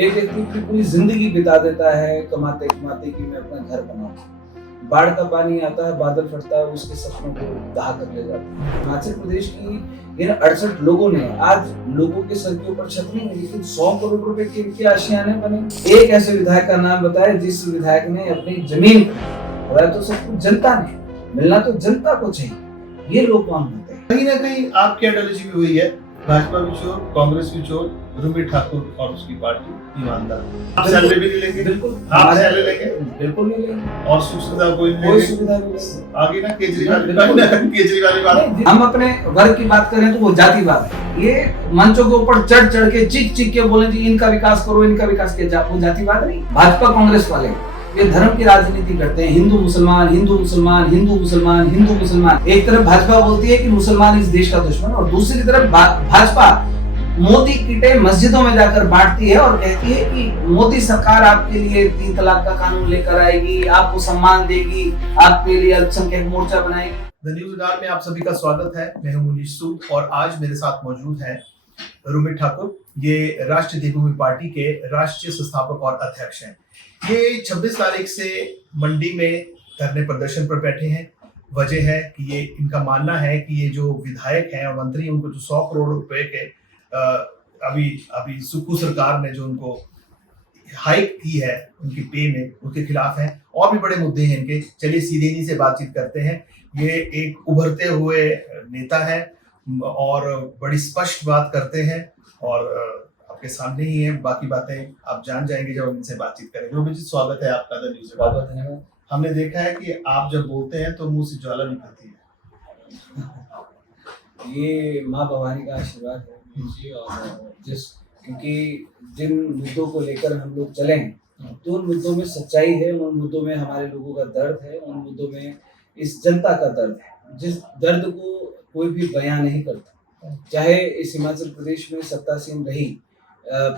एक व्यक्ति की पूरी जिंदगी बिता देता है कमाते कमाते कि मैं अपना घर बनाऊं। बाढ़ का पानी आता है, बादल फटता है, उसके सपनों को दहा कर ले जाता है। हिमाचल प्रदेश की इन 68 लोगों ने आज लोगों के सर के ऊपर छत नहीं है, लेकिन 100 करोड़ रुपए की इनकी आशियाने बने। एक ऐसे विधायक का नाम बताए जिस विधायक ने अपनी जमीन खरीदा। तो सब कुछ जनता ने मिलना तो जनता को चाहिए। ये लोग कौन होते हैं? कहीं ना कहीं आपकी आइडियोलॉजी भी हुई है, भाजपा भी चोर, कांग्रेस भी चोर, रूबी ठाकुर और उसकी पार्टी ईमानदार। आप सैलरी भी नहीं लेंगे, बिल्कुल आप सैलरी लेंगे, बिल्कुल नहीं लेंगे, और सुख सुविधा कोई नहीं कोई लेंगे। सुविधा नहीं लेंगे। आगे ना केजरीवाल बिल्कुल। की बात। हम अपने वर्ग की बात करें तो वो जातिवाद है। ये मंचों के ऊपर चढ़ चढ़ के चीख चीख के बोले जी इनका विकास करो, इनका विकास किया, वो जातिवाद नहीं। भाजपा कांग्रेस वाले ये धर्म की राजनीति करते हैं। हिंदू मुसलमान, हिंदू मुसलमान, हिंदू मुसलमान, हिंदू मुसलमान। एक तरफ भाजपा बोलती है कि मुसलमान इस देश का दुश्मन, और दूसरी तरफ भाजपा मोदी किटे मस्जिदों में जाकर बांटती है और कहती है कि मोदी सरकार आपके लिए 3 तलाक का कानून लेकर आएगी, आपको सम्मान देगी, आपके लिए अल्पसंख्यक मोर्चा बनाएगी। द न्यूज में आप सभी का स्वागत है। मैं हूं मुनीश सूद और आज मेरे साथ मौजूद है रूबी ठाकुर। ये राष्ट्रीय देवभूमि पार्टी के राष्ट्रीय संस्थापक और अध्यक्ष हैं। ये 26 तारीख से मंडी में धरने प्रदर्शन पर बैठे हैं। वजह है कि ये इनका मानना है कि ये जो विधायक हैं और मंत्री, उनको जो 100 करोड़ रुपए के अभी सुक्खू सरकार ने जो उनको हाइक की है उनकी पे में, उसके खिलाफ है। और भी बड़े मुद्दे हैं इनके। चलिए सीधे इन्हीं से बातचीत करते हैं। ये एक उभरते हुए नेता है और बड़ी स्पष्ट बात करते हैं और आपके सामने ही है। बाकी बातें आप जान जाएंगे जब हम इनसे बातचीत करेंगे। रूबी जी, स्वागत है आपका द न्यूज। हमने देखा है कि आप जब बोलते हैं तो मुंह से ज्वाला निकलती है। ये माँ भवानी का आशीर्वाद है जी। और क्योंकि जिन मुद्दों को लेकर हम लोग चले हैं तो उन मुद्दों में सच्चाई है, उन मुद्दों में हमारे लोगों का दर्द है, उन मुद्दों में इस जनता का दर्द है, जिस दर्द को कोई भी बयां नहीं करता। चाहे इस हिमाचल प्रदेश में सत्तासीन रही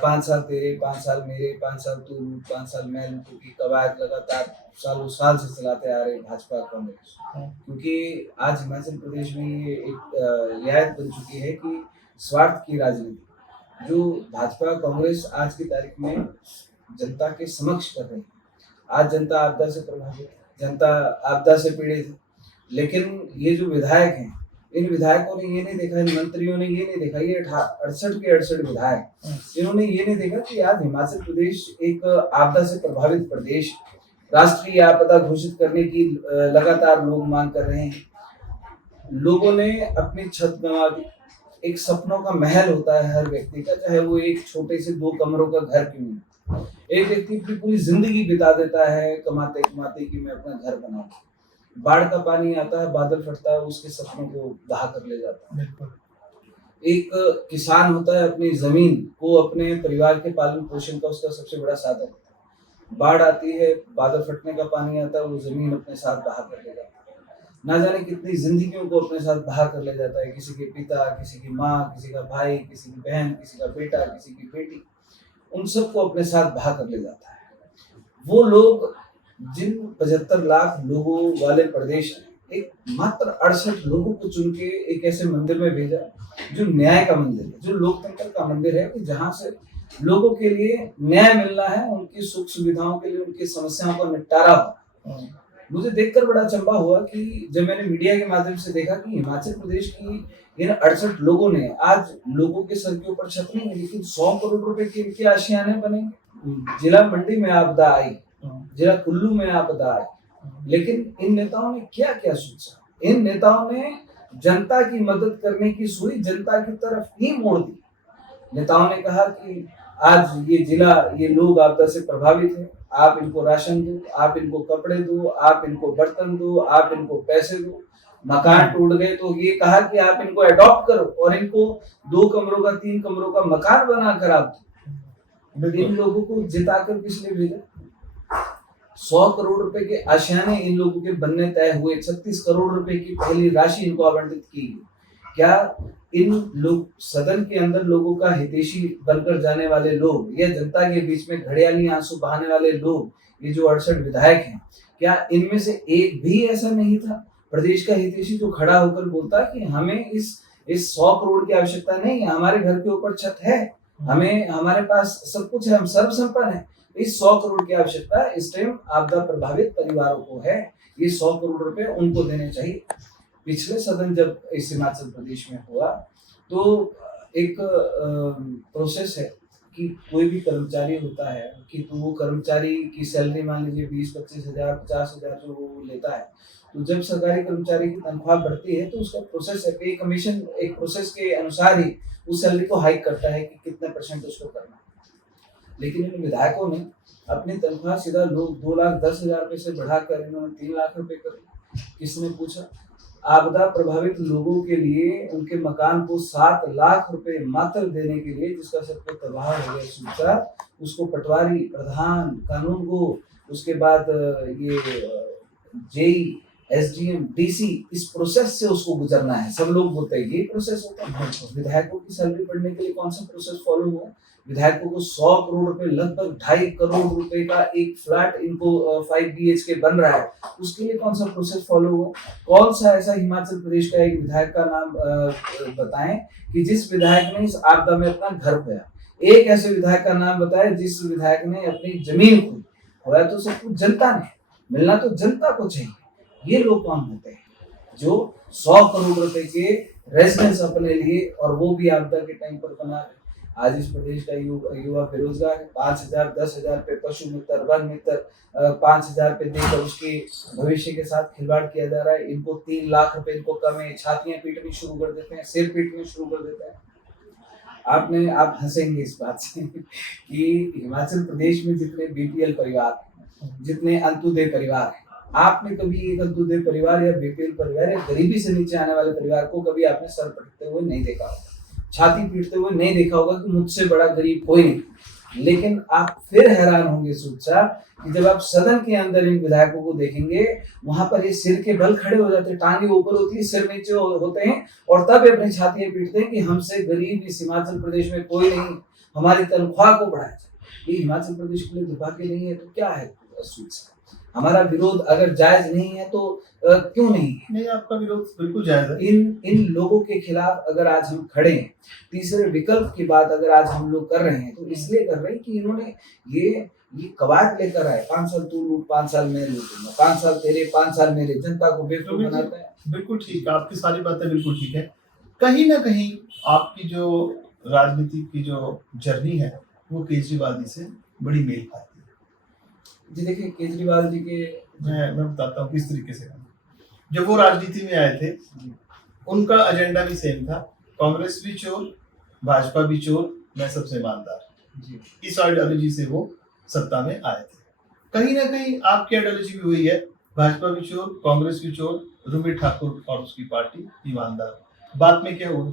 5 साल तेरे, 5 साल मेरे, 5 साल तू, 5 साल मैं, क्योंकि कवायद लगातार सालों साल से चलाते आ रहे भाजपा कांग्रेस। क्योंकि आज हिमाचल प्रदेश में ये एक रियायत बन चुकी है कि स्वार्थ की राजनीति जो भाजपा कांग्रेस आज की तारीख में जनता के समक्ष कर रही है। आज जनता आपदा से प्रभावित, जनता आपदा से पीड़ित है, लेकिन ये जो विधायक हैं, इन विधायकों ने ये नहीं देखा, इन मंत्रियों ने ये नहीं देखा, ये 68 के 68 विधायक, इन्होंने ये नहीं देखा कि आज हिमाचल प्रदेश एक आपदा से प्रभावित प्रदेश, राष्ट्रीय आपदा घोषित करने की लगातार लोग मांग कर रहे हैं। लोगों ने अपनी छत गंवा दी। एक सपनों का महल होता है हर व्यक्ति का, चाहे वो एक छोटे से 2 कमरों का घर क्यों नहीं। एक व्यक्ति की पूरी जिंदगी बिता देता है कमाते कमाते कि मैं अपना घर बनाऊं। बाढ़ का पानी आता है, बादल फटता है, उसके सपनों को दहा कर ले जाता है। एक किसान होता है, अपनी जमीन को अपने परिवार के पालन पोषण का उसका सबसे बड़ा साधन होता है। बाढ़ आती है, बादल फटने का पानी आता है, वो जमीन अपने साथ बहा कर ले जाता है। ना जाने कितनी जिंदगियों को अपने साथ बहा कर ले जाता है। किसी के पिता, किसी की माँ, किसी का भाई, किसी की बहन, किसी का बेटा, किसी की बेटी, उन सबको अपने साथ बहा कर ले जाता है। वो लोग जिन 75 लाख लोगों वाले प्रदेश ने एक मात्र 68 लोगों को चुन के एक ऐसे मंदिर में भेजा जो न्याय का मंदिर है, जो लोकतंत्र का मंदिर है, कि जहां से लोगों के लिए न्याय मिलना है, उनकी सुख सुविधाओं के लिए, उनकी समस्याओं का निपटारा हो। मुझे देखकर बड़ा अचंभा हुआ कि जब मैंने मीडिया के माध्यम से देखा कि हिमाचल प्रदेश की इन 68 लोगों ने आज लोगों के सर के ऊपर छत नहीं है, लेकिन 100 करोड़ रुपए की इनकी आशियाने बनेंगे। जिला मंडी में आपदा आई, जिला कुल्लू में आपदा आई, लेकिन इन नेताओं ने क्या क्या सोचा? इन नेताओं ने जनता की मदद करने की सुई जनता की तरफ ही मोड़ दी। नेताओं ने कहा कि आज ये जिला, ये लोग आपदा से प्रभावित हैं, आप इनको राशन दो, आप इनको कपड़े दो, आप इनको बर्तन दो, आप इनको पैसे दो। मकान टूट गए तो ये कहा कि आप इनको अडॉप्ट करो और इनको 2 कमरों का, 3 कमरों का मकान बनाकर आप दो। इन लोगों को जिताकर किसने भेजा? 100 करोड़ रुपए के आशियाने इन लोगों के बनने तय हुए। 36 करोड़ रुपए की पहली राशि इनको आवंटित की गई। क्या इन लोग सदन के अंदर लोगों का हितैषी बनकर जाने वाले लोग, या जनता के बीच में घड़ियाली आंसू बहाने वाले लोग, ये जो 68 विधायक हैं, क्या इनमें से एक भी ऐसा नहीं था प्रदेश का हितैषी जो खड़ा होकर बोलता कि हमें इस 100 करोड़ की आवश्यकता नहीं है, हमारे घर के ऊपर छत है, हमें, हमारे पास सब कुछ है, हम सर्वसंपन्न है। इस 100 करोड़ की आवश्यकता इस टाइम आपदा प्रभावित परिवारों को है। ये 100 करोड़ रुपए उनको देने चाहिए। पिछले सदन जब इस हिमाचल प्रदेश में हुआ तो एक प्रोसेस है कि कोई भी कर्मचारी होता है कि तो वो कर्मचारी की सैलरी मान लीजिए 20-25 हजार 50 हजार जो वो लेता है, तो जब सरकारी कर्मचारी की तनख्वाह बढ़ती है तो उसका प्रोसेस है, पे कमीशन एक प्रोसेस के अनुसार ही उस सैलरी को हाइक करता है कि कितने % उसको करना है। लेकिन इन विधायकों ने अपनी तनख्वाह सीधा लोग 2,10,000 रुपए से बढ़ाकर इन्होंने 3 लाख रुपए कर दी। किसने पूछा? आपदा प्रभावित लोगों के लिए उनके मकान को 7 लाख रुपए मात्र देने के लिए, जिसका सबको तबाह हो गया सूचा, उसको पटवारी, प्रधान, कानून को, उसके बाद ये जेई, एसडीएम, डीसी, इस प्रोसेस से उसको गुजरना है। सब लोग बोलते हैं ये प्रोसेस होता है। विधायकों की सैलरी बढ़ने के लिए कौन सा प्रोसेस फॉलो हुआ? विधायकों को 100 करोड़ रुपए, लगभग 2.5 करोड़ रुपए का एक फ्लैट इनको 5 BHK बन रहा है, उसके लिए कौन सा प्रोसेस फॉलो हुआ? कौन सा ऐसा हिमाचल प्रदेश का एक विधायक का नाम बताएं कि जिस विधायक ने इस आपदा में अपना घर खोया? एक ऐसे विधायक का नाम बताएं जिस विधायक ने अपनी जमीन खोई? खोया तो सब कुछ जनता ने, मिलना तो जनता को चाहिए। ये लोग कौन होते हैं जो 100 करोड़ रुपए के रेजिडेंस अपने लिए, और वो भी आपदा के टाइम पर बना रहे? आज इस प्रदेश का युवा बेरोजगार है। 5,000 10,000 पे पशु मित्र, वन मित्र, 5,000 पे देकर उसके भविष्य के साथ खिलवाड़ किया जा रहा है। इनको 3 लाख रुपए इनको कम है, छातियां पीटनी शुरू कर देते हैं, सिर पीटने शुरू कर देते हैं। आप हंसेंगे इस बात से कि हिमाचल प्रदेश में जितने बीपीएल परिवार, जितने अंत्योदय परिवार हैं, आपने कभी एक अंत्योदय परिवार या बीपीएल परिवार या गरीबी से नीचे आने वाले परिवार को कभी आपने सर पटकते हुए नहीं देखा होगा, छाती पीटते हुए नहीं देखा होगा कि मुझसे बड़ा गरीब कोई नहीं। लेकिन आप फिर हैरान होंगे सोचा कि जब आप सदन के अंदर इन विधायकों को देखेंगे, वहां पर ये सिर के बल खड़े हो जाते हैं, टांगे ऊपर होती है, सिर नीचे होते हैं, और तब अपनी छातियां पीटते हैं कि हमसे गरीब इस हिमाचल प्रदेश में कोई नहीं, हमारी तनख्वाह को बढ़ाया जाए। ये हिमाचल प्रदेश के लिए दुर्भाग्य नहीं है तो क्या है? हमारा विरोध अगर जायज नहीं है तो क्यों नहीं है? नहीं, आपका विरोध बिल्कुल जायज है। इन लोगों के खिलाफ अगर आज हम खड़े हैं, तीसरे विकल्प की बात अगर आज हम लोग कर रहे हैं, तो इसलिए कर रहे हैं कि इन्होंने ये कवायद लेकर आए, 5 साल तू लूट, 5 साल मैं लूटूंगा, 5 साल तेरे, 5 साल मेरे, जनता को बेवकूफ बनाता है। बिल्कुल ठीक है, आपकी सारी बातें बिल्कुल ठीक है। कहीं ना कहीं आपकी जो राजनीति की जो जर्नी है वो केजरीवाल जी से बड़ी मेल खाती है। जी देखिए, केजरीवाल जी के मैं बताता हूँ किस तरीके से। जब वो राजनीति में आए थे, उनका एजेंडा भी सेम था, कांग्रेस भी चोर, भाजपा भी चोर, मैं सबसे ईमानदार। इस आइडियोलॉजी से वो सत्ता में आए थे। कहीं ना कहीं आपकी आइडियोलॉजी भी वही है, भाजपा भी चोर, कांग्रेस भी चोर, रुमित ठाकुर और उसकी पार्टी ईमानदार। बात में क्या हुआ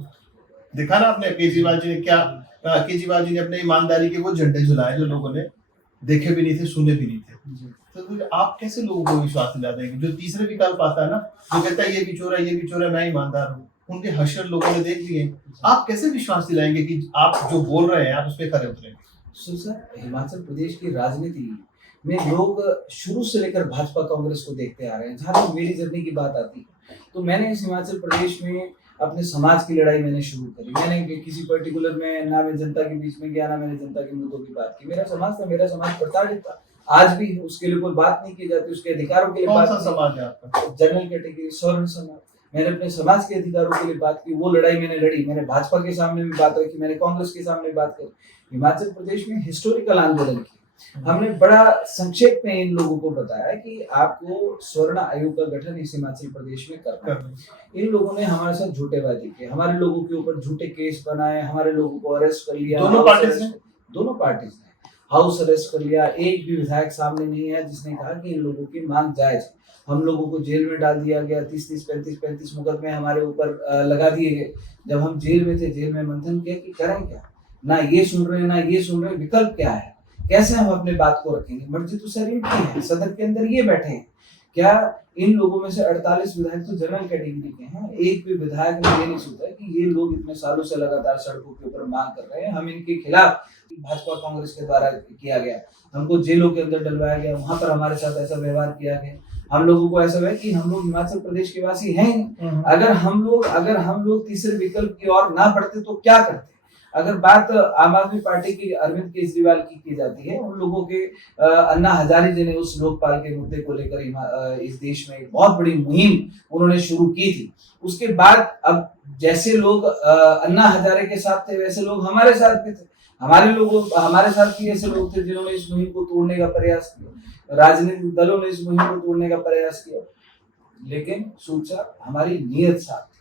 देखा ना आपने, केजरीवाल जी ने क्या कहा? केजरीवाल जी ने अपने ईमानदारी के वो झंडे झुलाए जो लोगों ने देखे भी नहीं थे, सुने भी नहीं थे। तो फिर आप कैसे लोगों को विश्वास दिला देंगे? जो तीसरे विकल्प आता है ना, जो कहता है ये भी चोर है, ये भी चोर है, मैं ईमानदार हूँ, उनके हश्र लोगों ने देख लिए। आप कैसे विश्वास दिलाएंगे कि आप जो बोल रहे हैं आप उस पर खरे उतरेंगे? सर, हिमाचल प्रदेश की राजनीति में लोग शुरू से लेकर भाजपा कांग्रेस को देखते आ रहे हैं। जहाँ तक मेरी जर्नी की बात आती है, तो मैंने इस हिमाचल प्रदेश में अपने समाज की लड़ाई मैंने शुरू करी। मैंने किसी पर्टिकुलर में ना मैं जनता के बीच में गया, ना मैंने जनता के मुद्दों की बात की। मेरा समाज था, मेरा समाज प्रताड़ित था, आज भी उसके लिए कोई बात नहीं की जाती, उसके अधिकारों के लिए बात। कौन सा समाज है आपका? जनरल कैटेगरी, स्वर्ण समाज। मैंने अपने समाज के अधिकारों के लिए बात की, वो लड़ाई मैंने लड़ी। मैंने भाजपा के सामने भी बात रखी, मैंने कांग्रेस के सामने बात करी। हिमाचल प्रदेश में हिस्टोरिकल आंदोलन की हमने बड़ा संक्षेप में इन लोगों को बताया कि आपको स्वर्ण आयोग का गठन इस हिमाचल प्रदेश में करना है। इन लोगों ने हमारे साथ झूठेबाजी की, हमारे लोगों के ऊपर झूठे केस बनाए, हमारे लोगों को अरेस्ट कर लिया। दोनों पार्टीज ने हाउस अरेस्ट कर लिया। एक भी विधायक सामने नहीं है जिसने कहा कि इन लोगों की मांग जायज है। हम लोगों को जेल में डाल दिया गया, 30-30, 35-35 मुकदमे हमारे ऊपर लगा दिए गए। जब हम जेल में थे, जेल में मंथन किया कि करें क्या, ना ये सुन रहे, ना ये सुन रहे, विकल्प क्या है, कैसे हम अपने बात को रखेंगे? मर्जी तो सर इनकी है, सदन के अंदर ये बैठे हैं। क्या इन लोगों में से 48 विधायक तो जनरल कैटेगरी के हैं? एक भी विधायक ने ये नहीं सोचा कि ये लोग इतने सालों से लगातार सड़कों के ऊपर मांग कर रहे हैं, हम इनके खिलाफ भाजपा कांग्रेस के द्वारा किया गया, हमको जेलों के अंदर डलवाया गया, वहां पर हमारे साथ ऐसा व्यवहार किया गया। हम लोगों को ऐसा है कि हम लोग हिमाचल प्रदेश के वासी हैं। अगर हम लोग तीसरे विकल्प की ओर ना बढ़ते तो क्या करते? अगर बात आम आदमी पार्टी की अरविंद केजरीवाल की जाती है, उन लोगों के अन्ना हजारे जी ने उस लोकपाल के मुद्दे को लेकर इस देश में एक बहुत बड़ी मुहिम उन्होंने शुरू की थी। उसके बाद अब जैसे लोग अन्ना हजारे के साथ थे, वैसे लोग हमारे साथ भी थे। हमारे साथ भी ऐसे लोग थे जिन्होंने इस मुहिम को तोड़ने का प्रयास किया, राजनीतिक दलों ने इस मुहिम को तोड़ने का प्रयास किया, लेकिन सोचा हमारी नीयत साफ थी,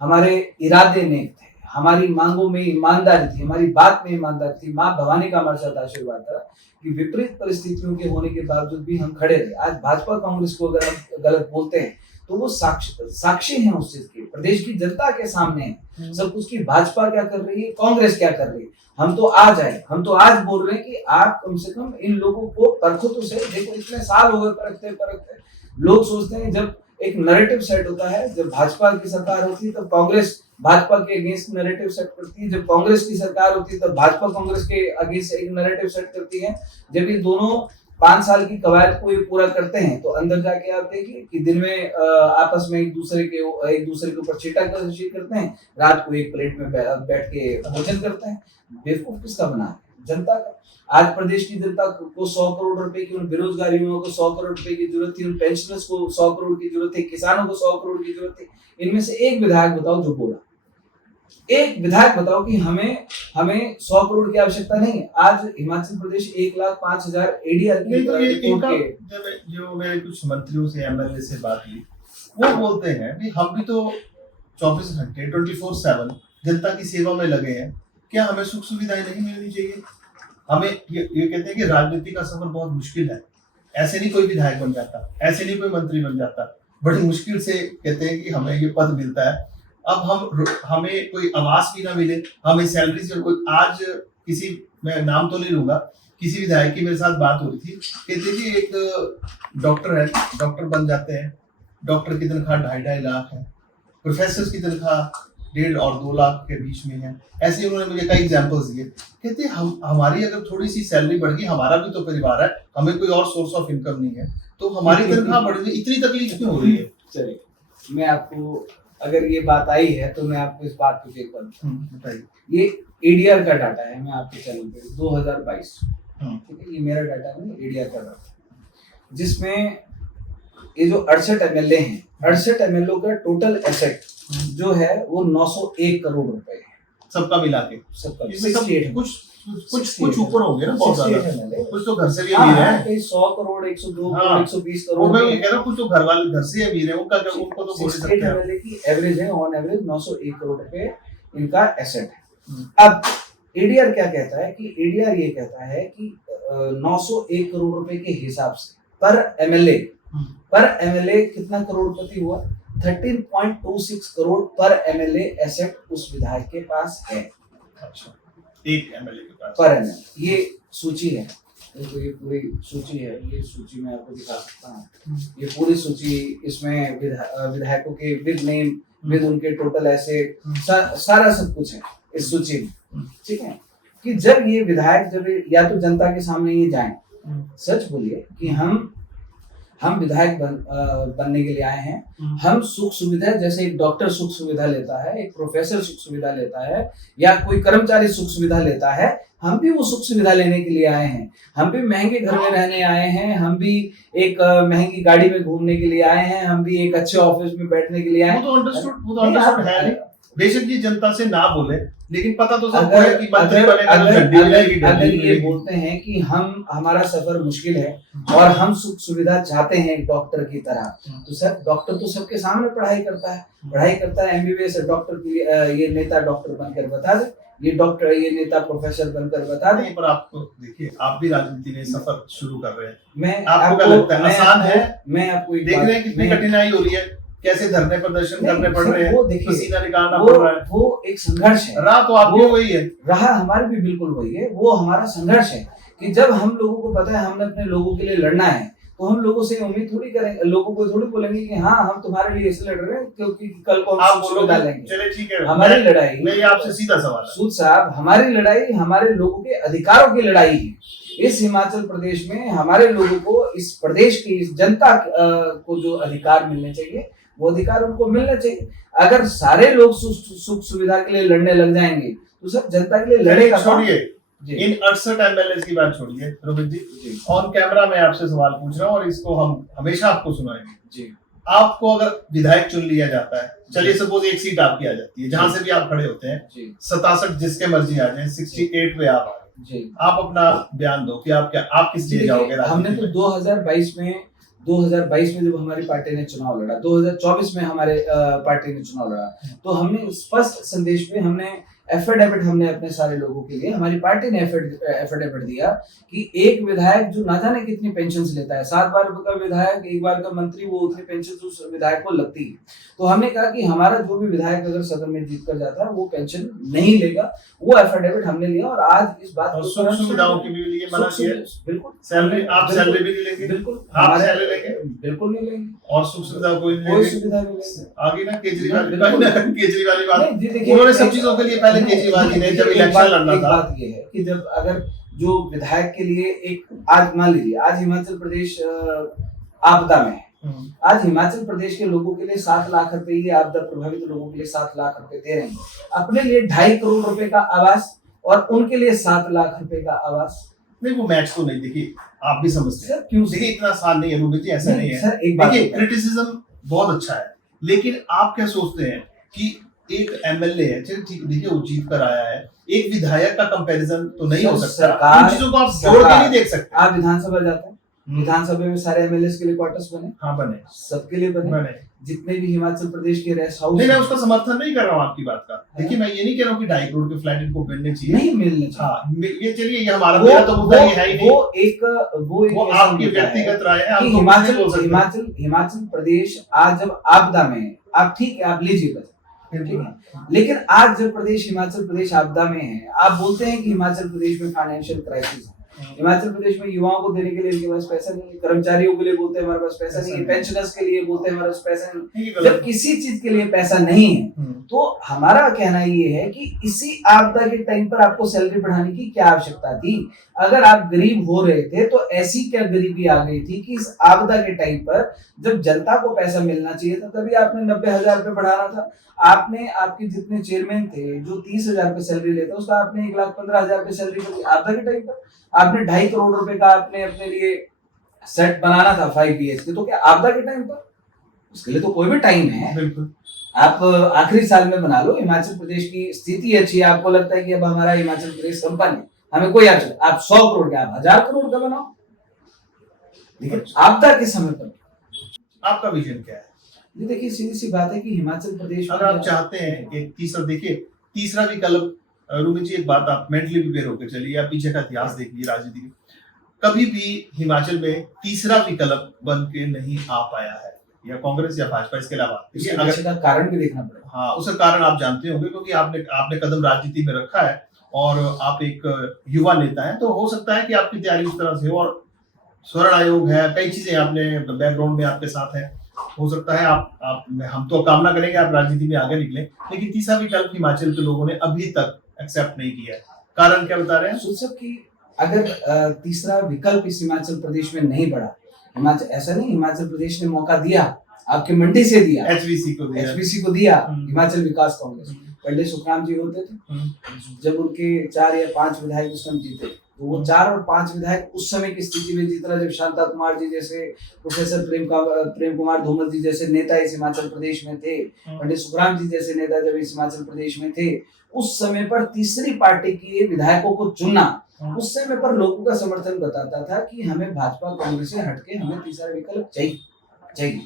हमारे इरादे नेक थे, हमारी मांगों में ईमानदारी थी, हमारी बात में ईमानदारी थी। माँ भवानी का हमारे साथ आशीर्वाद था कि विपरीत परिस्थितियों के होने के बावजूद भी हम खड़े रहे। आज भाजपा कांग्रेस को अगर हम गलत बोलते हैं तो वो साक्षी हैं उस चीज के, प्रदेश की जनता के सामने है सब कुछ की भाजपा क्या कर रही है, कांग्रेस क्या कर रही है। हम तो आज बोल रहे हैं कि आप कम से कम इन लोगों को परखो तो सही। देखो इतने साल हो गए परखते लोग सोचते हैं जब एक नैरेटिव सेट होता है, जब भाजपा की सरकार होती है तब कांग्रेस भाजपा के अगेंस्ट नैरेटिव सेट करती है, जब कांग्रेस की सरकार होती है तब भाजपा कांग्रेस के अगेंस्ट एक नैरेटिव सेट करती है। जब ये दोनों 5 साल की कवायद को ये पूरा करते हैं तो अंदर जाके आप देखिए कि दिन में आपस में एक दूसरे के ऊपर छींटाकशी करते हैं, रात को एक प्लेट में बैठ के भोजन करते हैं। बेवकूफ किसका बना है? जनता का। आज प्रदेश की जनता को 100 करोड़ रुपए की, उन बेरोजगार युवाओं को 100 करोड़ रुपए की जरूरत थी, उन पेंशनर्स को 100 करोड़ की जरूरत थी, किसानों को 100 करोड़ की जरूरत थी। इनमें से एक विधायक बताओ जो बोला, एक विधायक बताओ कि हमें 100 करोड़ की आवश्यकता नहीं है। आज हिमाचल प्रदेश 1,05,000 एडीआर की रिपोर्ट के जो मेरे कुछ मंत्रियों से एमएलए से बात हुई, वो बोलते हैं कि हम भी तो 24 घंटे 24/7 जनता की सेवा में लगे हैं, क्या हमें सुख सुविधाएं नहीं मिलनी चाहिए? हमें ये कहते हैं कि राजनीति का सफर बहुत मुश्किल है, ऐसे नहीं कोई विधायक बन जाता, ऐसे नहीं कोई मंत्री बन जाता, बड़ी मुश्किल से कहते हैं कि हमें ये पद मिलता है। अब हमें कोई आवास भी ना मिले, हमें सैलरी से कोई, आज किसी, मैं नाम तो नहीं लूंगा, किसी विधायक की मेरे साथ बात हो रही थी, कहते कि एक डॉक्टर है, डॉक्टर बन जाते हैं, डॉक्टर की तनख्वाह 2.5 लाख है, प्रोफेसर की तनख्वाह 1.5 और 2 लाख के बीच में है। ऐसे उन्होंने मुझे कई एग्जांपल्स दिए। कहते हमारी अगर थोड़ी सी सैलरी बढ़ गई, हमारा भी तो परिवार है, हमें कोई और सोर्स ऑफ इनकम नहीं है, तो हमारी तनख्वाह बढ़ गई, इतनी तकलीफ क्यों हो रही है? चलिए, मैं आपको, अगर ये बात आई है तो मैं आपको इस बात को चेक करूँ। बताइए। ये एडीआर का डाटा है, मैं आपके चैनल पे 2022, ठीक है, ये मेरा डाटा नहीं, एडीआर का डाटा, जिसमें ये जो 68 एमएलए हैं, 68 एमएलए का टोटल एसेट जो है वो 901 करोड़ रुपए है, सबका मिला के। सबका कुछ ऊपर हो गया ना, बहुत ज्यादा। कुछ तो घर से भी अमीर है, कहीं 100 करोड़, 102 करोड़, 120 करोड़। मैं ये कह रहा हूँ, कुछ तो घर वाले घर से अमीर है, उनको तो बोल सकते हैं। एमएलए की एवरेज है, ऑन एवरेज 901 करोड़ रुपए इनका एसेट है। अब एडीआर क्या कहता है कि एडीआर ये कहता है कि 901 करोड़ रुपए के हिसाब से पर एमएलए कितना करोड़पति हुआ? 13.26 करोड़ पर एमएलए एसेट उस विधायक के पास है। अच्छा, एक एमएलए के पास पर एमएलए। ये सूची है, तो ये पूरी सूची है, ये सूची मैं आपको दिखा सकता हूँ। ये पूरी सूची, इसमें विधायकों के विद नेम, विद उनके टोटल एसेट, सारा सब कुछ है इस सूची में, ठीक है। कि जब ये विधायक, जब या तो जनता के सामने ये जाएं, सच बोलिए कि हम विधायक बनने के लिए आए हैं, हम सुख सुविधा, जैसे एक डॉक्टर सुख सुविधा लेता है, एक प्रोफेसर सुख सुविधा लेता है, या कोई कर्मचारी सुख सुविधा लेता है, हम भी वो सुख सुविधा लेने के लिए आए हैं। हम भी महंगे घर में रहने आए हैं, हम भी एक महंगी गाड़ी में घूमने के लिए आए हैं, हम भी एक अच्छे ऑफिस में बैठने के लिए आए हैं। वो तो अंडरस्टूड है। बेशक ये जनता से ना बोले, लेकिन पता तो सबको है कि मंत्री बनेगा तो झंडी मिलेगी। अगर ये बोलते हैं कि हमारा सफर मुश्किल है और हम सुख सुविधा चाहते हैं एक डॉक्टर की तरह, तो सर डॉक्टर तो सबके सामने पढ़ाई करता है, एमबीबीएस डॉक्टर की, ये नेता डॉक्टर बनकर बता दे, ये डॉक्टर, ये नेता प्रोफेसर बनकर बता दे। पर आपको देखिए, आप भी राजनीति में सफर शुरू कर रहे हैं, मैं आपको क्या लगता है आसान है? मैं आपको देख रहे हैं कितनी कठिनाई हो रही है, कैसे धरने प्रदर्शन करने पड़ रहे हैं, पसीना निकालना पड़ रहा है। वो एक संघर्ष है, रहा तो आपकी वही है, रहा हमारे भी बिल्कुल वही है। वो हमारा संघर्ष है कि जब हम लोगों को पता है हमने अपने लोगों के लिए लड़ना है, तो हम लोगों से उम्मीद थोड़ी करेंगे, लोगों को थोड़ी बोलेंगे कि हाँ हम तुम्हारे लिए इसलिए लड़ रहे हैं क्योंकि कल को आप बोलो डालेंगे। चले ठीक है, हमारी लड़ाई, मैं आपसे सीधा सवाल है सूद साहब, हमारी लड़ाई हमारे लोगों के अधिकारों की लड़ाई है। इस हिमाचल प्रदेश में हमारे लोगों को, इस प्रदेश की इस जनता को जो अधिकार मिलने चाहिए वो अधिकार उनको मिलना चाहिए। अगर सारे लोग सुख सुविधा के लिए लड़ने लग जाएंगे तो सब जनता के लिए लड़ेगा। छोड़िए इन 68 एमएलए की बात छोड़िए रोहित जी, ऑन कैमरा मैं आपसे सवाल पूछ रहा हूँ और इसको हम हमेशा आपको सुनाएंगे जी। आपको अगर विधायक चुन लिया जाता है, चलिए सपोज एक सीट आपकी आ जाती है, जहां से भी आप खड़े होते हैं 67 जिसके मर्जी आ जाए, 68 पे आप आ गए, आप अपना बयान दो कि आप किस लिए जाओगे। हमने तो 2022 में जब हमारी पार्टी ने चुनाव लड़ा, 2024 में हमारे पार्टी ने चुनाव लड़ा, तो हमने स्पष्ट संदेश में हमने एफिडेविट हमने अपने सारे लोगों के लिए, हमारी पार्टी ने एफिडेविट दिया कि एक विधायक जो ना जाने कितनी पेंशन लेता है, 7 बार का विधायक, 1 बार का मंत्री, वो उतनी पेंशन उस विधायक को लगती है। तो हमने कहा कि हमारा जो भी विधायक अगर सदन में जीत कर जाता है वो पेंशन नहीं लेगा। वो एफिडेविट हमने लिया और आज इस बात को सुख सुविधाओं के लिए मना किया। बिल्कुल सैलरी, आप सैलरी भी नहीं लेंगे? बिल्कुल, आप सैलरी लेंगे? बिल्कुल नहीं लेंगे। और सुख सुविधा कोई सुविधा नहीं लेंगे। आगे ना केजरीवाल बात, उन्होंने सब चीजों के लिए पहले केजरीवाल जी ने जब इलेक्शन लड़ना था। बात ये है कि जब अगर जो विधायक के लिए एक, आज मान लीजिए आज हिमाचल प्रदेश आपदा में है, आज हिमाचल प्रदेश के लोगों के लिए 7 लाख रुपए, ये आपदा प्रभावित लोगों के लिए 7 लाख रुपए दे रहे हैं, अपने लिए 2.5 करोड़ रुपए का आवास और उनके लिए 7 लाख रुपए का आवास। नहीं, वो मैच तो नहीं, देखिए आप भी समझते हैं, क्यों देखिए इतना आसान नहीं है रूबी जी, ऐसा नहीं है सर। एक बात, देखिए क्रिटिसिज्म बहुत अच्छा है, लेकिन आप क्या सोचते हैं कि एक एमएलए है, चलिए ठीक, देखिए वो जीत कर आया है, एक विधायक का कंपैरिजन तो नहीं हो सकता, इन चीजों को आप जोड़ के नहीं देख सकते। आप विधानसभा जाते हैं, विधानसभा में सारे एमएलए के लिए क्वार्टर्स बने? हाँ बने, सबके लिए बने। जितने भी हिमाचल प्रदेश के रेस्ट हाउस, नहीं मैं उसका समर्थन नहीं कर रहा हूँ आपकी बात का, देखिए मैं ये नहीं कह रहा हूँ कि 2.5 करोड़ के फ्लैट इनको मिलने चाहिए, नहीं मिलने चाहिए। हाँ ये चलिए, ये हमारा मेरा तो मुद्दा ये है ही नहीं, वो आपकी व्यक्तिगत राय है। हिमाचल प्रदेश आज जब आपदा में है, आप ठीक है आप लीजिए बस, ठीक है, लेकिन आज जब हिमाचल प्रदेश आपदा में है, आप बोलते हैं कि हिमाचल प्रदेश में फाइनेंशियल क्राइसिस है, हिमाचल प्रदेश में युवाओं को देने के लिए इनके पास पैसा नहीं है, कर्मचारियों के लिए बोलते हैं हमारे पास पैसा नहीं है, पेंशनर्स के लिए बोलते हैं हमारे पास पैसा नहीं है। जब किसी चीज के लिए पैसा नहीं है तो हमारा कहना ये है कि इसी आपदा के टाइम पर आपको सैलरी बढ़ाने की क्या आवश्यकता थी? अगर आप गरीब हो रहे थे तो ऐसी क्या गरीबी आ गई थी कि इस आपदा के टाइम पर जब जनता को पैसा मिलना चाहिए था तभी आपने 90,000 रुपए बढ़ाना था। आपने, आपके जितने चेयरमैन थे जो 30,000 रुपए सैलरी लेते उसका आपने 1,15,000 रुपए सैलरी कर दी आपदा के टाइम पर। आपने 2.5 करोड़ रुपए का आपने अपने लिए सेट बनाना था 5 BHK, तो क्या आपदा के टाइम पर? उसके लिए तो कोई भी टाइम है, बिल्कुल आप आखिरी साल में बना लो। हिमाचल प्रदेश की स्थिति अच्छी है, आपको लगता है कि अब हमारा हिमाचल प्रदेश कंपनी, हमें कोई आप 100 करोड़ का, आप 1000 करोड़ का बनाओ, लेकिन आपदा के समय पर आपका विजन क्या है? ये देखिए सीधी सी बात है कि हिमाचल प्रदेश, अगर आप चाहते हैं एक तीसरा, देखिए तीसरा विकल्प, रूबी जी एक बात आप मेंटली प्रिपेयर होकर चलिए, आप पीछे का इतिहास देखिए राजनीति में, कभी भी हिमाचल में तीसरा विकल्प बन के नहीं आ पाया है, या कांग्रेस या भाजपा, इसके अलावा अगर कारण भी देखना पड़ेगा। हाँ, उसका कारण आप जानते होंगे, क्योंकि आपने कदम राजनीति में रखा है और आप एक युवा नेता हैं, तो हो सकता है कि आपकी तैयारी उस तरह से हो, और स्वर्ण आयोग है, कई चीजें आपने बैकग्राउंड में आपके साथ है, हो सकता है आप हम तो कामना करेंगे आप राजनीति में आगे निकले, लेकिन तीसरा विकल्प हिमाचल के लोगों ने अभी तक एक्सेप्ट नहीं किया है। कारण क्या बता रहे हैं? सोच कि अगर तीसरा विकल्प इस हिमाचल प्रदेश में नहीं बढ़ा, हिमाचल ऐसा नहीं, हिमाचल प्रदेश ने मौका दिया, आपके मंडी से दिया, HVC को दिया, हिमाचल विकास कांग्रेस, पंडित सुखराम जी होते थे, जब उनके 4 या 5 विधायक उस समय जीते, तो वो 4 और 5 विधायक उस समय की स्थिति में जीतना, जब शांता कुमार जी जैसे, प्रोफेसर प्रेम कुमार धूमल जी जैसे नेता इस हिमाचल प्रदेश में थे, पंडित सुखराम जी जैसे नेता जब इस हिमाचल प्रदेश में थे, उस समय पर तीसरी पार्टी के विधायकों को चुनना, उस समय पर लोगों का समर्थन बताता था कि हमें भाजपा कांग्रेस से हटके हमें तीसरा विकल्प चाहिए।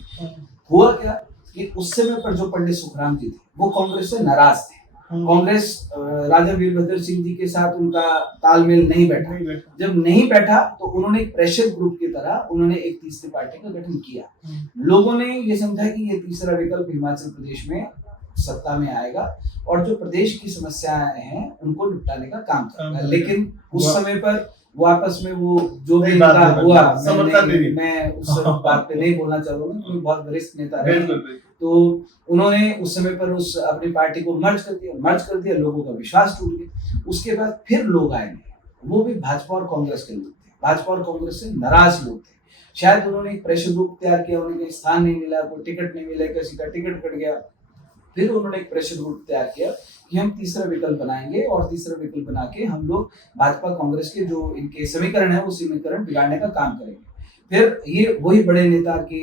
हुआ क्या कि उस समय पर जो पंडित सुखराम जी थे वो कांग्रेस से नाराज थे, कांग्रेस राजा वीरभद्र सिंह जी के साथ उनका तालमेल नहीं बैठा, जब नहीं बैठा तो उन्होंने एक प्रेशर ग्रुप की तरह उन्होंने एक तीसरी पार्टी का गठन किया। लोगों ने ये समझा कि ये तीसरा विकल्प हिमाचल प्रदेश में सत्ता में आएगा और जो प्रदेश की समस्याएं हैं उनको निपटाने का काम करेगा, लेकिन उस समय पर वो आपस में वो जो भी हुआ, मैं उस बात पे नहीं बोलना चाहूंगा, क्योंकि बहुत वरिष्ठ नेता रहे, तो उन्होंने उस समय पर उस अपनी पार्टी को मर्ज कर दिया, लोगों का विश्वास टूट गया। उसके बाद फिर लोग आए, वो भी भाजपा और कांग्रेस के लोग थे, भाजपा और कांग्रेस से नाराज लोग थे, शायद उन्होंने एक प्रेशर ग्रुप तैयार किया, उन्हें कहीं स्थान नहीं मिला, कोई टिकट नहीं मिला, किसी का टिकट कट गया, फिर उन्होंने एक प्रेशर ग्रुप तैयार किया कि हम तीसरा विकल्प बनाएंगे और तीसरा विकल्प बना के हम लोग भाजपा कांग्रेस के जो इनके समीकरण है वो समीकरण बिगाड़ने का काम करेंगे। फिर ये वही बड़े नेता के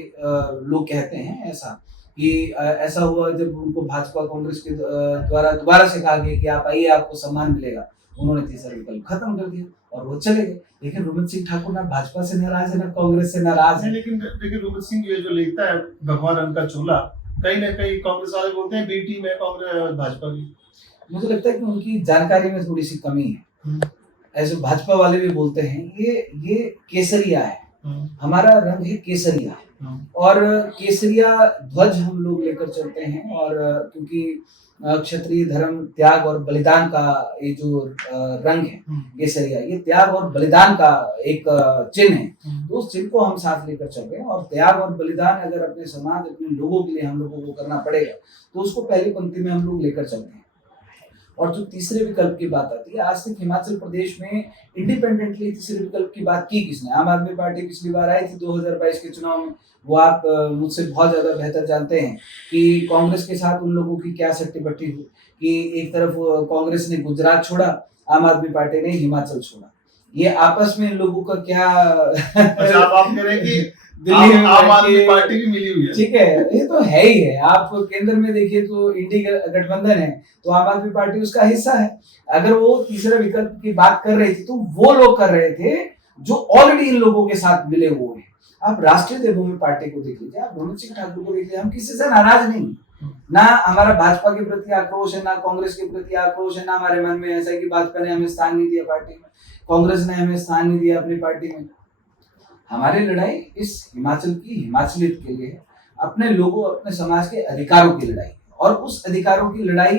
लोग कहते हैं ऐसा कि ऐसा हुआ जब उनको भाजपा कांग्रेस के द्वारा दोबारा से कहा गया कि आप आइए, आपको सम्मान मिलेगा, उन्होंने तीसरा विकल्प खत्म कर दिया और वो चले गए। लेकिन रोमित सिंह ठाकुर ना भाजपा से नाराज है ना कांग्रेस से नाराज है। लेकिन रोमित सिंह जो लिखता है भगवान रंग का चोला, कहीं ना कहीं कांग्रेस वाले बोलते हैं बी टीम है कांग्रेस भाजपा की। मुझे लगता है कि उनकी जानकारी में थोड़ी सी कमी है। ऐसे भाजपा वाले भी बोलते हैं ये केसरिया है, हमारा रंग है केसरिया, और केसरिया ध्वज हम लोग लेकर चलते हैं। और क्योंकि क्षत्रिय धर्म, त्याग और बलिदान का ये जो रंग है केसरिया, ये त्याग और बलिदान का एक चिन्ह है, तो उस चिन्ह को हम साथ लेकर चल रहे हैं। और त्याग और बलिदान अगर अपने समाज, अपने लोगों के लिए हम लोगों को करना पड़ेगा तो उसको पहली पंक्ति में हम लोग लेकर चलते हैं। और जो तीसरे विकल्प की बात आती है, आज तक हिमाचल प्रदेश में इंडिपेंडेंटली तीसरे विकल्प की बात की किसने? आम आदमी पार्टी पिछली बार आई थी 2022 के चुनाव में, वो आप मुझसे बहुत ज्यादा बेहतर जानते हैं कि कांग्रेस के साथ उन लोगों की क्या सट्टी बट्टी हुई कि एक तरफ कांग्रेस ने गुजरात छोड़ा, आम आदमी पार्टी ने हिमाचल छोड़ा। ये आपस में इन लोगों का क्या आप कह रहे हैं कि दिल्ली में आम आदमी पार्टी भी मिली हुई है। ठीक है, ये तो है ही है। आप केंद्र में देखिए तो इंडी गठबंधन है, तो आम आदमी पार्टी उसका हिस्सा है। अगर वो तीसरे विकल्प की बात कर रही थी तो वो लोग कर रहे थे जो ऑलरेडी इन लोगों के साथ मिले हुए हैं। आप राष्ट्रीय देवभूमि पार्टी को देख लीजिए, आप रोमित सिंह ठाकुर को देख लीजिए, हम किसी से नाराज नहीं, ना हमारा भाजपा के प्रति आक्रोश है, ना कांग्रेस के प्रति आक्रोश है, ना हमारे मन में ऐसा है कि भाजपा ने हमें स्थान नहीं दिया पार्टी में, कांग्रेस ने हमें स्थान नहीं दिया अपनी पार्टी में। हमारी लड़ाई इस हिमाचल की हिमाचलियत के लिए है, अपने लोगों, अपने समाज के अधिकारों की लड़ाई, और उस अधिकारों की लड़ाई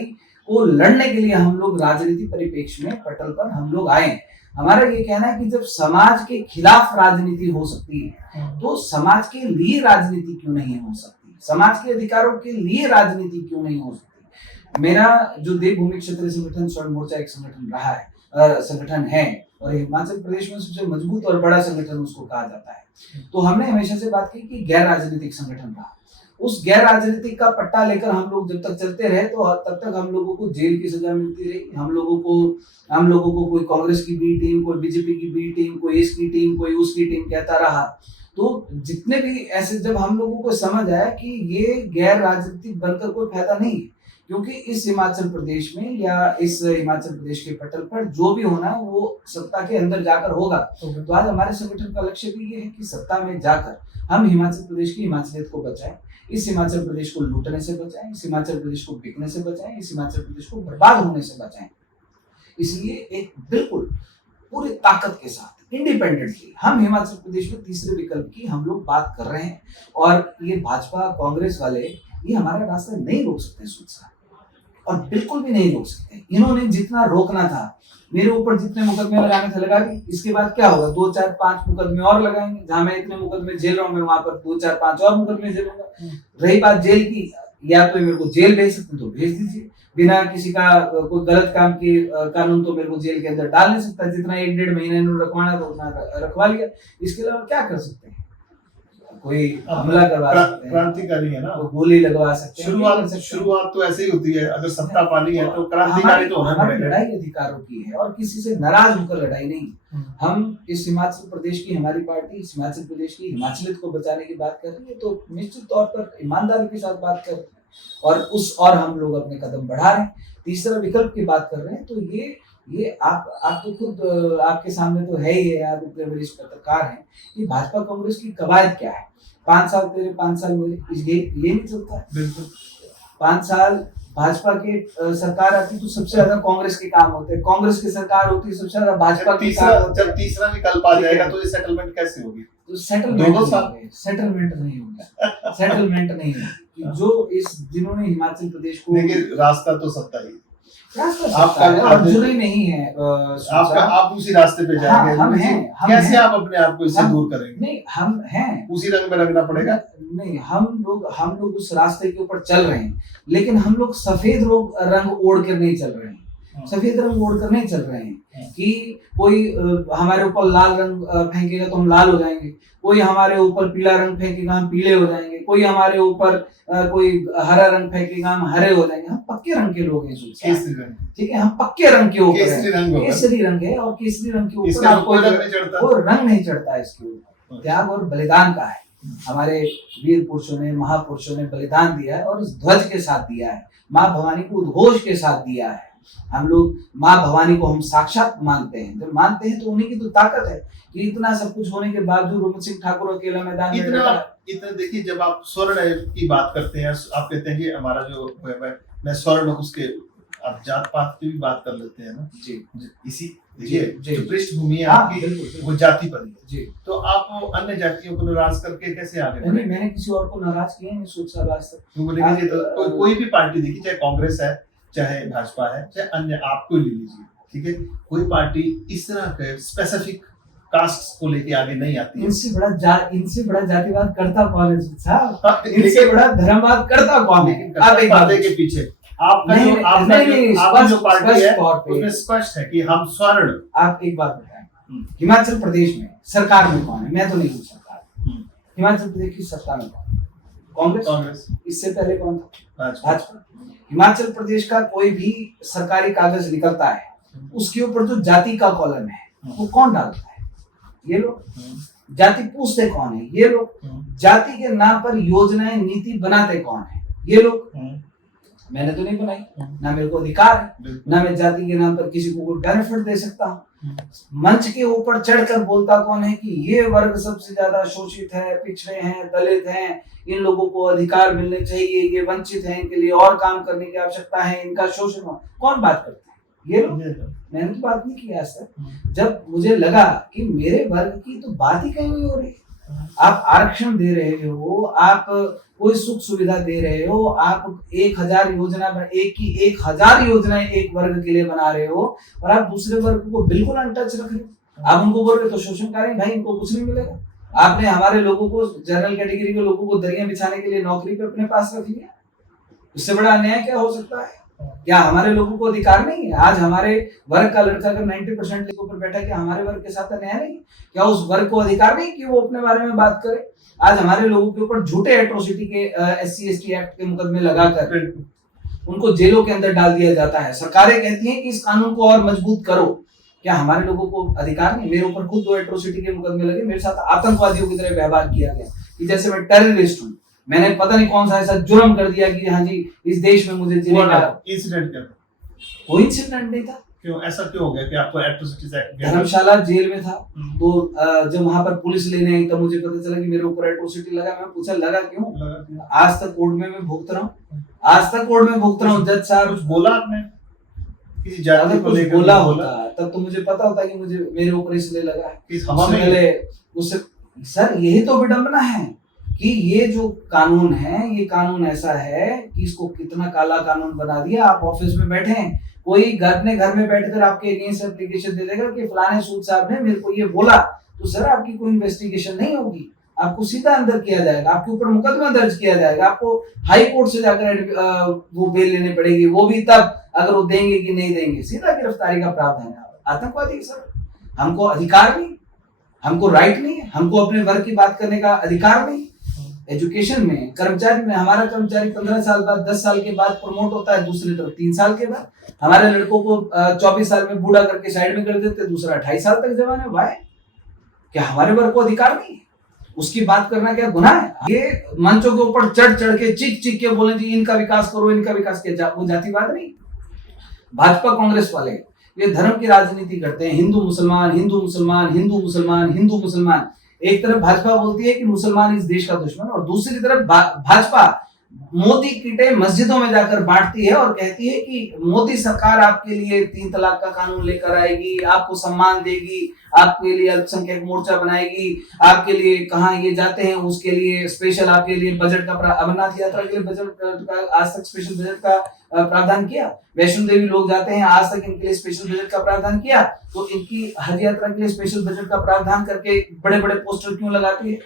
को लड़ने के लिए हम लोग राजनीति परिप्रेक्ष्य में पटल पर हम लोग आए। हमारा ये कहना है कि जब समाज के खिलाफ राजनीति हो सकती है तो समाज के लिए राजनीति क्यों नहीं हो सकती, समाज के अधिकारों के लिए राजनीति क्यों नहीं हो सकती। मेरा जो देवभूमि क्षेत्रीय संगठन स्वर्ण मोर्चा एक संगठन रहा है, संगठन है, और हिमाचल प्रदेश में सबसे मजबूत और बड़ा संगठन उसको कहा जाता है। तो हमने हमेशा से बात की कि गैर राजनीतिक संगठन रहा, उस गैर राजनीतिक का पट्टा लेकर हम लोग जब तक चलते रहे तो तब तक हम लोगों को जेल की सजा मिलती रही। हम लोगों को कोई कांग्रेस की बी टीम, कोई बीजेपी की बी टीम, कोई इसकी टीम, कोई उसकी टीम कहता रहा। तो जितने भी ऐसे, जब हम लोगों को समझ आया कि ये गैर राजनीतिक बनकर कोई फायदा नहीं है, क्योंकि इस हिमाचल प्रदेश में या इस हिमाचल प्रदेश के पटल पर जो भी होना है वो सत्ता के अंदर जाकर होगा। तो आज हमारे संगठन का लक्ष्य भी ये है कि सत्ता में जाकर हम हिमाचल प्रदेश की हिमाचलियत को बचाएं, इस हिमाचल प्रदेश को लूटने से बचाएं, इस हिमाचल प्रदेश को बिकने से बचाएं, इस हिमाचल प्रदेश को बर्बाद होने से बचाएं। इसलिए एक बिल्कुल पूरी ताकत के साथ इंडिपेंडेंटली हम हिमाचल प्रदेश में तीसरे विकल्प की हम लोग बात कर रहे हैं। और ये भाजपा कांग्रेस वाले ये हमारा रास्ता नहीं रोक सकते सोच, और बिल्कुल भी नहीं रोक सकते। इन्होंने जितना रोकना था, मेरे ऊपर जितने मुकदमे लगाने थे लगा दी, इसके बाद क्या होगा, 2 4 5 मुकदमे और लगाएंगे। जहां मैं इतने मुकदमे झेल रहा हूँ, मैं वहां पर 2 4 5 और मुकदमे झेलूंगा। रही बात जेल की, या तो मेरे को जेल भेज सकते तो भेज दीजिए, बिना किसी का कोई गलत काम के कानून तो मेरे को जेल के अंदर डाल नहीं सकता। जितना 1-1.5 महीने इन्होंने रखवाना तो उतना रखवा लिया, इसके अलावा क्या कर सकते हैं? कोई हमला करवा सकते हैं, क्रांतिकारी है ना, गोली लगवा सकते हैं। शुरुआत तो ऐसे ही होती है, अगर सत्ता पानी है तो क्रांतिकारी तो होना पड़ेगा। लड़ाई अधिकारों की है और किसी से नाराज होकर लड़ाई नहीं। हम इस हिमाचल प्रदेश की, हमारी पार्टी इस हिमाचल प्रदेश की हिमाचलियत को बचाने की बात कर रही है, तो निश्चित तौर पर ईमानदारी के साथ बात कर रहे हैं और हम लोग अपने कदम बढ़ा रहे हैं। तीसरा विकल्प की बात कर रहे हैं, तो ये आप तो खुद आपके सामने तो है ही है, आप इतने वरिष्ठ पत्रकार हैं, कि भाजपा कांग्रेस की कवायद क्या है। 5 साल तेरे 5 साल मेरे, ये नहीं चलता है। बिल्कुल 5 साल भाजपा के सरकार आती तो सबसे ज्यादा कांग्रेस के काम होते हैं, कांग्रेस की सरकार होती है सबसे ज्यादा भाजपा के काम होते हैं। जब तीसरा विकल्प आ जाएगा तो ये सेटलमेंट कैसे होगी? तो सेटलमेंट नहीं होगा। जो जिन्होंने हिमाचल प्रदेश को, देखिए रास्ता तो सत्ता ही, आपका जुड़ी नहीं है, आप उसी रास्ते पे जाएंगे। हम हैं, कैसे आप अपने आप को इससे दूर करेंगे? नहीं, हम हैं, उसी रंग में रंगना पड़ेगा। नहीं, हम लोग उस रास्ते के ऊपर चल रहे हैं, लेकिन हम लोग सफेद रंग ओढ़ कर नहीं चल रहे हैं। सफेद रंग ओढ़ कर नहीं चल रहे हैं कि कोई हमारे ऊपर लाल रंग फेंकेगा तो हम लाल हो जाएंगे, कोई हमारे ऊपर पीला रंग फेंकेगा हम पीले हो जाएंगे, कोई हमारे ऊपर कोई हरा रंग फेंकेगा हम हरे हो जाएंगे। हम पक्के रंग के लोग हैं, ठीक है, हम पक्के रंग के ऊपर केसरी रंग है, और केसरी रंग के ऊपर कोई रंग नहीं चढ़ता है। इसके ऊपर त्याग और बलिदान का है। हमारे वीर पुरुषों ने, महापुरुषों ने बलिदान दिया है और इस ध्वज के साथ दिया है, माँ भवानी को उद्घोष के साथ दिया है। हम लोग माँ भवानी को हम साक्षात मानते हैं, जब मानते हैं तो उन्हीं की तो ताकत है कि इतना सब कुछ होने के बावजूद रोमित सिंह ठाकुर अकेला मैदान में इतना देखिए, जब आप स्वर्ण की बात करते हैं, आप कहते हैं कि हमारा जो मैं स्वर्ण, उसके आप जात पात की भी बात कर लेते हैं ना जी, इसी देखिए जो पृष्ठभूमि है आपकी वो जाति पर है जी, तो आप अन्य जातियों को नाराज करके कैसे आगे बढ़े? मैंने किसी और को नाराज किया नहीं सोच सा आज तक। तो कोई भी पार्टी देखिए, चाहे कांग्रेस है, चाहे भाजपा है, चाहे अन्य, आपको ले लीजिए, ठीक है, कोई पार्टी इस तरह के स्पेसिफिक कास्ट को लेके आगे नहीं आती है। इनसे बड़ा जातिवाद करता कौन है साहब? इनसे बड़ा धर्मवाद करता कौन है? आप एक बात के पीछे आपका जो पार्टी है उसमें स्पष्ट है कि हम स्वर्ण। आप एक बात बताएं, हिमाचल प्रदेश में सरकार में कौन है? मैं तो नहीं हूँ सरकार। हिमाचल प्रदेश की सत्ता में कौन? कांग्रेस। इससे पहले कौन था? भाजपा। हिमाचल प्रदेश का कोई भी सरकारी कागज निकलता है, उसके ऊपर जो जाति का कॉलम है वो कौन डालता है? ये लोग। जाति पूछते कौन है? ये लोग। जाति के नाम पर योजनाएं, नीति बनाते कौन है? ये लोग। मैंने तो नहीं बनाई, ना मेरे को अधिकार है, ना मैं जाति के नाम पर किसी को कोई बेनिफिट दे सकता हूँ। मंच के ऊपर चढ़कर बोलता कौन है कि ये वर्ग सबसे ज्यादा शोषित है, पिछड़े हैं, दलित हैं, इन लोगों को अधिकार मिलने चाहिए, ये वंचित हैं, इनके लिए और काम करने की आवश्यकता है, इनका शोषण हो। कौन बात करते हैं? ये लोग। मैंने तो बात नहीं की आज तक। जब मुझे लगा कि मेरे वर्ग की तो बात ही कहीं नहीं हो रही, आप आरक्षण दे रहे हो, आप कोई सुख सुविधा दे रहे हो, आप 1000 योजनाएं एक वर्ग के लिए बना रहे हो, और आप दूसरे वर्ग को बिल्कुल अनटच रख रहे हो। आप उनको बोल रहे तो शोषणकारी, भाई इनको कुछ नहीं मिलेगा। आपने हमारे लोगों को, जनरल कैटेगरी के लोगों को दरिया बिछाने के लिए नौकरी पे अपने पास रख लिया। उससे बड़ा अन्याय क्या हो सकता है? क्या हमारे लोगों को अधिकार नहीं है? आज हमारे वर्ग का लड़का अगर 90% के ऊपर बैठा, क्या हमारे वर्ग के साथ अन्याय नहीं? क्या उस वर्ग को अधिकार नहीं कि वो अपने बारे में बात करे? आज हमारे लोगों के ऊपर झूठे एट्रोसिटी के SC/ST एक्ट के मुकदमे लगाकर उनको जेलों के अंदर डाल दिया जाता है। सरकारें कहती हैं कि इस कानून को और मजबूत करो। क्या हमारे लोगों को अधिकार नहीं? मेरे ऊपर खुद 2 एट्रोसिटी के मुकदमे लगे, मेरे साथ आतंकवादियों की तरह व्यवहार किया गया कि जैसे मैं टेररिस्ट हूँ। मैंने पता नहीं कौन सा ऐसा जुर्म कर दिया कि हाँ जी इस देश में मुझे जीने का इंसिडेंट क्या? कोई इंसिडेंट नहीं था। क्यों ऐसा क्यों हो गया कि आपको एट्रोसिटीज एक्ट? धर्मशाला जेल में था, तो जब वहां पर पुलिस लेने आई तब मुझे पता चला कि मेरे ऊपर एट्रोसिटी लगा। मैं पूछा लगा क्यों? आज तक कोर्ट में मैं भुगत रहा हूँ, आज तक कोर्ट में भुगत रहा हूँ। जज साहब कुछ बोला आपने? किसी जाति को लेकर बोला होता तब तो मुझे पता होता कि मुझे मेरे ऊपर इसलिए लगा है। उससे सर यही तो विडंबना है कि ये जो कानून है, ये कानून ऐसा है कि इसको कितना काला कानून बना दिया। आप ऑफिस में बैठे हैं, कोई अपने घर में बैठकर आपके अगेंस्ट एप्लीकेशन दे देगा कि फलाने सूद साहब ने मेरे को ये बोला, तो सर आपकी कोई इन्वेस्टिगेशन नहीं होगी, आपको सीधा अंदर किया जाएगा, आपके ऊपर मुकदमा दर्ज किया जाएगा, आपको हाई कोर्ट से जाकर वो बेल लेनी पड़ेगी, वो भी तब अगर वो देंगे कि नहीं देंगे, सीधा गिरफ्तारी का प्रावधान है। आतंकवादी सर, हमको अधिकार नहीं, हमको राइट नहीं, हमको अपने वर्ग की बात करने का अधिकार नहीं। एजुकेशन में कर्मचारी में हमारा कर्मचारी 15 साल बाद 10 साल के बाद प्रमोट होता है, दूसरी तरफ 3 साल के बाद। हमारे लड़कों को 24 साल में बूढ़ा करके साइड में कर देते, दूसरा 28 साल तक जवान है। वाई? क्या हमारे वर्ग को अधिकार नहीं है? उसकी बात करना क्या गुनाह है? ये मंचों के ऊपर चढ़ चढ़ के चीख चीख के बोले जी इनका विकास करो, इनका विकास किया, वो जातिवाद नहीं। भाजपा कांग्रेस वाले ये धर्म की राजनीति करते हैं, हिंदू मुसलमान, हिंदू मुसलमान, हिंदू मुसलमान, हिंदू मुसलमान। एक तरफ भाजपा बोलती है कि मुसलमान इस देश का दुश्मन, और दूसरी तरफ भाजपा मोदी किटे मस्जिदों में जाकर बांटती है और कहती है कि मोदी सरकार आपके लिए 3 तलाक का कानून लेकर आएगी, आपको सम्मान देगी, आपके लिए अल्पसंख्यक मोर्चा बनाएगी, आपके लिए कहाँ ये जाते हैं उसके लिए स्पेशल आपके लिए बजट का, अमरनाथ यात्रा के लिए बजट का आज तक स्पेशल बजट का प्रावधान किया। वैष्णो देवी लोग जाते हैं, आज तक इनके लिए स्पेशल बजट का प्रावधान किया। तो इनकी हज यात्रा के लिए स्पेशल बजट का प्रावधान करके बड़े बड़े पोस्टर क्यों लगाती है?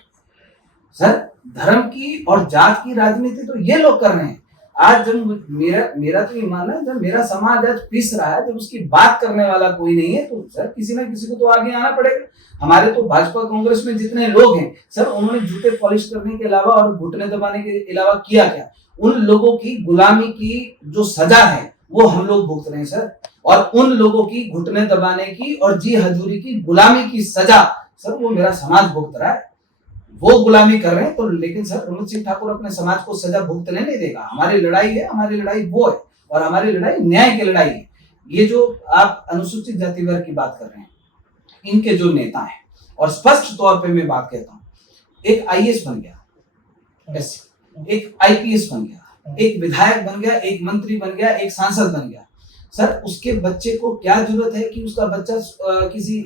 सर धर्म की और जात की राजनीति तो ये लोग कर रहे हैं। आज जब मेरा तो ये मानना है, जब मेरा समाज आज पिस रहा है, जब उसकी बात करने वाला कोई नहीं है, तो सर किसी ना किसी को तो आगे आना पड़ेगा। हमारे तो भाजपा कांग्रेस में जितने लोग हैं सर, उन्होंने जूते पॉलिश करने के अलावा और घुटने दबाने के अलावा किया क्या? उन लोगों की गुलामी की जो सजा है वो हम लोग भुगत रहे हैं सर, और उन लोगों की घुटने दबाने की और जी हजूरी की गुलामी की सजा सर वो मेरा समाज भुगत रहा है। वो गुलामी कर रहे हैं तो, लेकिन सर रमन सिंह ठाकुर अपने समाज को सजा भुगतने नहीं देगा। हमारी लड़ाई है, हमारी लड़ाई वो है, और हमारी लड़ाई न्याय की लड़ाई है। ये जो आप अनुसूचित जाति वर्ग की बात कर रहे हैं, इनके जो नेता हैं, और स्पष्ट तौर पे मैं बात कहता हूँ, एक आईएएस बन गया, एक आईपीएस बन गया, एक विधायक बन गया, एक मंत्री बन गया, एक सांसद बन गया, सर उसके बच्चे को क्या जरूरत है कि उसका बच्चा किसी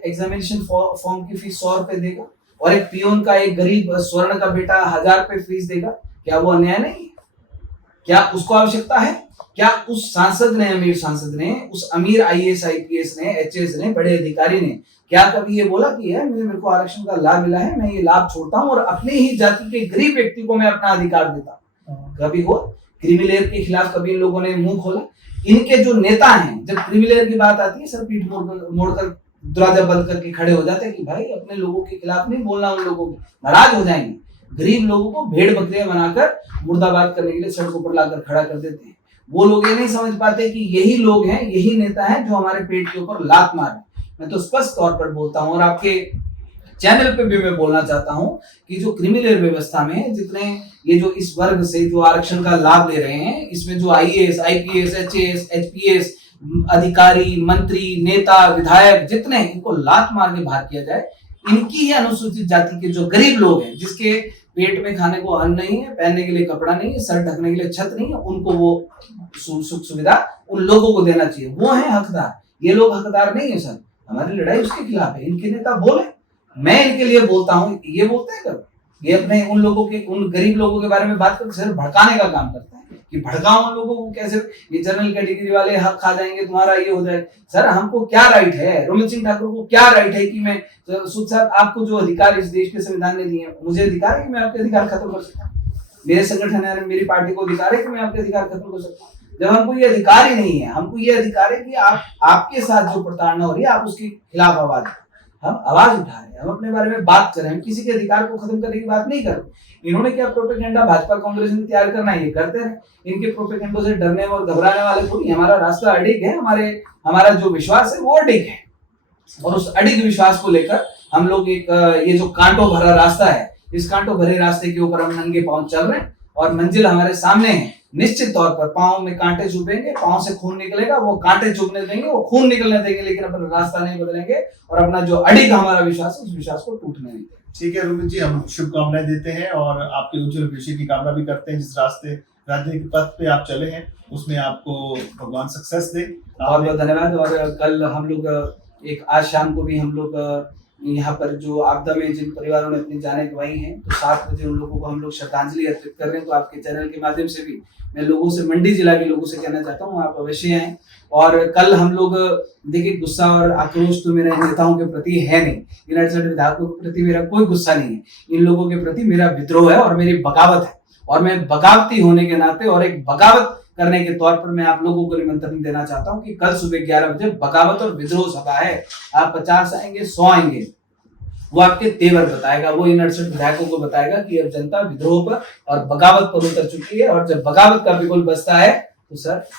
एग्जामिनेशन फॉर्म की फीस 100 रुपए देगा, और एक पियोन का, एक गरीब स्वर्ण का बेटा 1000 रुपए फीस देगा? क्या वो अन्याय नहीं है? क्या उसको आवश्यकता है? क्या उस सांसद ने, अमीर सांसद ने, उस अमीर आईएएस आईपीएस ने, एचएएस ने, बड़े अधिकारी ने क्या कभी ये बोला कि है मेरे को आरक्षण का लाभ मिला है, मैं ये लाभ छोड़ता हूँ और अपनी ही जाति के गरीब व्यक्ति को मैं अपना अधिकार देता हूँ? कभी हो? क्रीमी के खिलाफ कभी इन लोगों ने मुंह खोला? इनके जो नेता हैं, जब क्रीमी की बात आती है सर, पीठ मोड़कर दरवाजा बंद करके खड़े हो जाते हैं कि भाई अपने लोगों के खिलाफ नहीं बोलना, उन लोगों के नाराज हो जाएंगे। गरीब लोगों को भेड़ बकरियां बनाकर मुर्दाबाद करने के लिए सड़कों पर लाकर खड़ा कर देते हैं। वो लोग ये नहीं समझ पाते कि यही लोग हैं, यही नेता हैं जो हमारे पेट के ऊपर लात मारे। मैं तो स्पष्ट तौर पर बोलता हूँ, और आपके चैनल पे भी मैं बोलना चाहता हूँ कि जो क्रिमिनल व्यवस्था में जितने ये जो इस वर्ग से जो आरक्षण का लाभ ले रहे हैं, इसमें जो आईएएस आईपीएस एचएएस एचपीएस अधिकारी, मंत्री, नेता, विधायक जितने, इनको लात मार के बाहर किया जाए। इनकी ही अनुसूचित जाति के जो गरीब लोग हैं, जिसके पेट में खाने को अन्न नहीं है, पहनने के लिए कपड़ा नहीं है, सर ढकने के लिए छत नहीं है, उनको वो सुख सुविधा उन लोगों को देना चाहिए। वो है हकदार, ये लोग हकदार नहीं है सर। हमारी लड़ाई उसके खिलाफ है। इनके नेता बोले, मैं इनके लिए बोलता हूँ, ये बोलते हैं कब? ये अपने उन लोगों के, उन गरीब लोगों के बारे में बात करके सिर्फ भड़काने का काम करते हैं कि भड़काओ उन लोगों को, कैसे ये जनरल कैटेगरी वाले हक खा जाएंगे, तुम्हारा ये हो जाए। सर हमको क्या राइट है, रमन सिंह ठाकुर को क्या राइट है कि मैं, सूद साहब आपको जो अधिकार इस देश के संविधान ने दिए, मुझे अधिकार है कि मैं आपके अधिकार खत्म कर सकता हूँ? मेरे संगठन है, मेरी पार्टी को अधिकार है कि मैं आपके अधिकार खत्म कर सकता हूँ? जब हमको ये अधिकार ही नहीं है, हमको ये अधिकार है कि आपके साथ जो प्रताड़ना हो रही है, आप उसके खिलाफ आवाज, हम आवाज उठा रहे हैं, हम अपने बारे में बात कर रहे हैं, हम किसी के अधिकार को खत्म करने की बात नहीं कर रहे। इन्होंने क्या प्रोपेगेंडा भाजपा कांग्रेस में तैयार करना है, ये करते रहे। इनके प्रोपेगेंडों से डरने और घबराने वाले थोड़ी। हमारा रास्ता अडिग है, हमारा जो विश्वास है वो अडिग है, और उस अडिग विश्वास को लेकर हम लोग एक ये जो कांटों भरा रास्ता है, इस कांटों भरे रास्ते के ऊपर हम नंगे पांव चल रहे हैं, और मंजिल हमारे सामने है। निश्चित तौर पर पांव में कांटे चुभेंगे, पांव से खून निकलेगा, वो कांटे चुभने देंगे, वो खून निकलने देंगे, लेकिन अपना रास्ता नहीं बदलेंगे, और अपना जो अडिग हमारा विश्वास है, उस विश्वास को टूटने नहीं देंगे। ठीक है रोमित जी, हम शुभकामनाएं देते हैं और आपके उज्जवल भविष्य की कामना भी करते हैं। जिस रास्ते राजनीतिक पथ पे आप चले हैं, उसमें आपको भगवान सक्सेस दे। बहुत बहुत धन्यवाद। और कल हम लोग एक, आज शाम को भी हम लोग यहाँ पर जो आपदा में जिन परिवारों ने अपनी जानें गंवाई हैं, तो 7 बजे उन लोगों को हम लोग श्रद्धांजलि अर्पित कर रहे हैं। तो आपके चैनल के माध्यम से भी मैं लोगों से, मंडी जिला के लोगों से कहना चाहता हूँ, आप अवश्य आएं। और कल हम लोग, देखिए गुस्सा और आक्रोश तो मेरे नेताओं के प्रति है नहीं, इन 68 विधायकों के प्रति मेरा कोई गुस्सा नहीं है। इन लोगों के प्रति मेरा विद्रोह है और मेरी बगावत है, और मैं बगावती होने के नाते और एक बगावत करने के तौर पर मैं आप लोगों को निमंत्रण देना चाहता हूं कि कल सुबह 11 बजे बगावत और विद्रोह सभा है। आप 50 आएंगे, 100 आएंगे, वो आपके तेवर बताएगा, वो इन 68 विधायकों को बताएगा कि अब जनता विद्रोह पर और बगावत पर उतर चुकी है। और जब बगावत का बिगुल बजता है तो सर